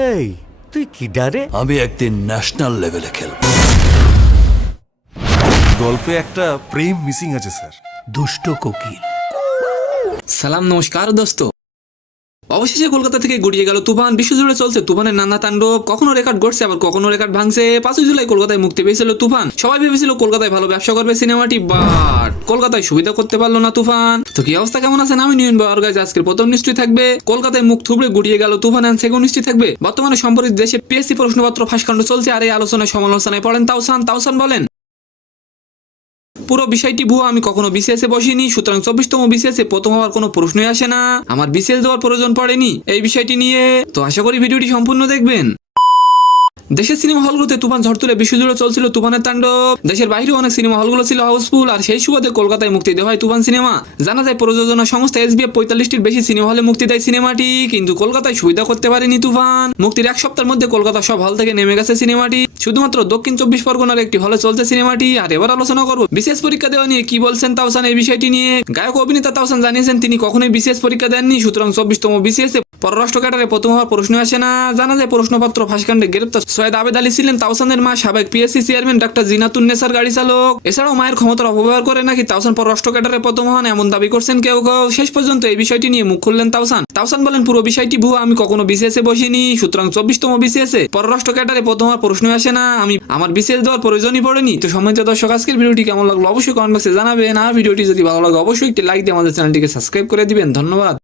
এই তুই কি ডারে? আমি একদিন ন্যাশনাল লেভেলে খেলব। গল্পে একটা প্রেম মিসিং আছে স্যার। দুষ্ট কোকিল। সালাম নমস্কার দোস্ত। অবশেষে কলকাতা থেকে গড়িয়ে গেল তুফান। বিশ্বজুড়ে চলছে তুফানের নানা তাণ্ডব। কখনো রেকর্ড গড়ছে, আবার কখনো রেকর্ড ভাঙছে। 5 জুলাই কলকাতায় মুক্তি পেয়েছিল তুফান। সবাই ভেবেছিল কলকাতায় ভালো ব্যবসা করবে সিনেমাটি, বাট কলকাতায় সুবিধা করতে পারলো না তুফান। তো কি অবস্থা, কেমন আছেন? আমি নিউন বাওয়ার গাইজ। আজকের প্রথম নিশ্চয়ই থাকবে কলকাতায় মুখ থুবড়ে গড়িয়ে গেল তুফান, এন্ড সেকেন্ড নিশ্চয়ই থাকবে বর্তমানে সম্পর্কিত দেশে পিএসসি প্রশ্নপত্র ফাঁসকাণ্ড চলছে। আর এই আলোচনায় সমালোচনায় পড়েন তাওসান বলেন পুরো বিষয়টি ভুয়া, আমি কখনো বিসিএস এ বসিনি, সুতরাং 24তম বিসিএস এ প্রথম হওয়ার কোনো প্রশ্নই আসে না, আমার বিসিএস দেওয়ার প্রয়োজন পড়েনি এই বিষয়টি নিয়ে। তো আশা করি ভিডিওটি সম্পূর্ণ দেখবেন। দেশের সিনেমা হলগুলোতে তুফান ঝড় তুলে বিশ্বজুড়ে চলছিল তুফানের তাণ্ডব। দেশের বাইরেও অনেক সিনেমা হলগুলো ছিল হাউসফুল, আর সেই সুবাদে কলকাতায় মুক্তি দেওয়া হয় তুফান সিনেমা। জানা যায় প্রযোজনা সংস্থা এসবিএফ 45টির বেশি সিনেমা হলে মুক্তি দেয় সিনেমাটি, কিন্তু কলকাতায় সুবিধা করতে পারেনি তুফান। মুক্তির 1 সপ্তাহের মধ্যে কলকাতা সব হল থেকে নেমে গেছে সিনেমাটি। শুধুমাত্র দক্ষিণ 24 পরগনার একটি হলে চলছে সিনেমাটি। আর এবার আলোচনা করব বিশেষ পরীক্ষা দেওয়া নিয়ে কি বলছেন তাওসান এই বিষয়টি নিয়ে। গায়ক অভিনেতা তাওসান জানিয়েছেন তিনি কখনোই বিশেষ পরীক্ষা দেননি, সুতরাং 24তম বিসিএস এ পররাষ্ট্র ক্যাডারে প্রথম হওয়ার প্রশ্ন আসে না। জানা যায় প্রশ্নপত্র ফাঁসকাণ্ডে গ্রেপ্তার সৈয়দ আবেদ আলী ছিলেন তাওসানের মা, সাবেক PSC chairman doctor Zinatun Nesar গাড়ি চালক। এছাড়াও মায়ের ক্ষমতার অপব্যবহার করে নাকি তাওসান পররাষ্ট্র ক্যাডারে প্রথম হন, এমন দাবি করছেন কেউ কেউ। শেষ পর্যন্ত এই বিষয়টি নিয়ে মুখ খুললেন তাওসান বলেন পুরো বিষয়টি ভুয়া, আমি কখনো বিসিএস এ বসিনি, সুতরাং 24তম বিসিএস এ পররাষ্ট্র ক্যাডারে প্রথম হওয়ার প্রশ্ন আসে না, আমার বিসিএস দেওয়ার প্রয়োজনই পড়েনি। তো সম্মানিত দর্শক, আজকের ভিডিওটি কেমন লাগলো অবশ্যই কমেন্ট বক্সে জানাবেন। আর ভিডিওটি যদি ভালো লাগে অবশ্যই একটি লাইক দিয়ে আমাদের চ্যানেলটিকে সাবস্ক্রাইব করে দিবেন। ধন্যবাদ।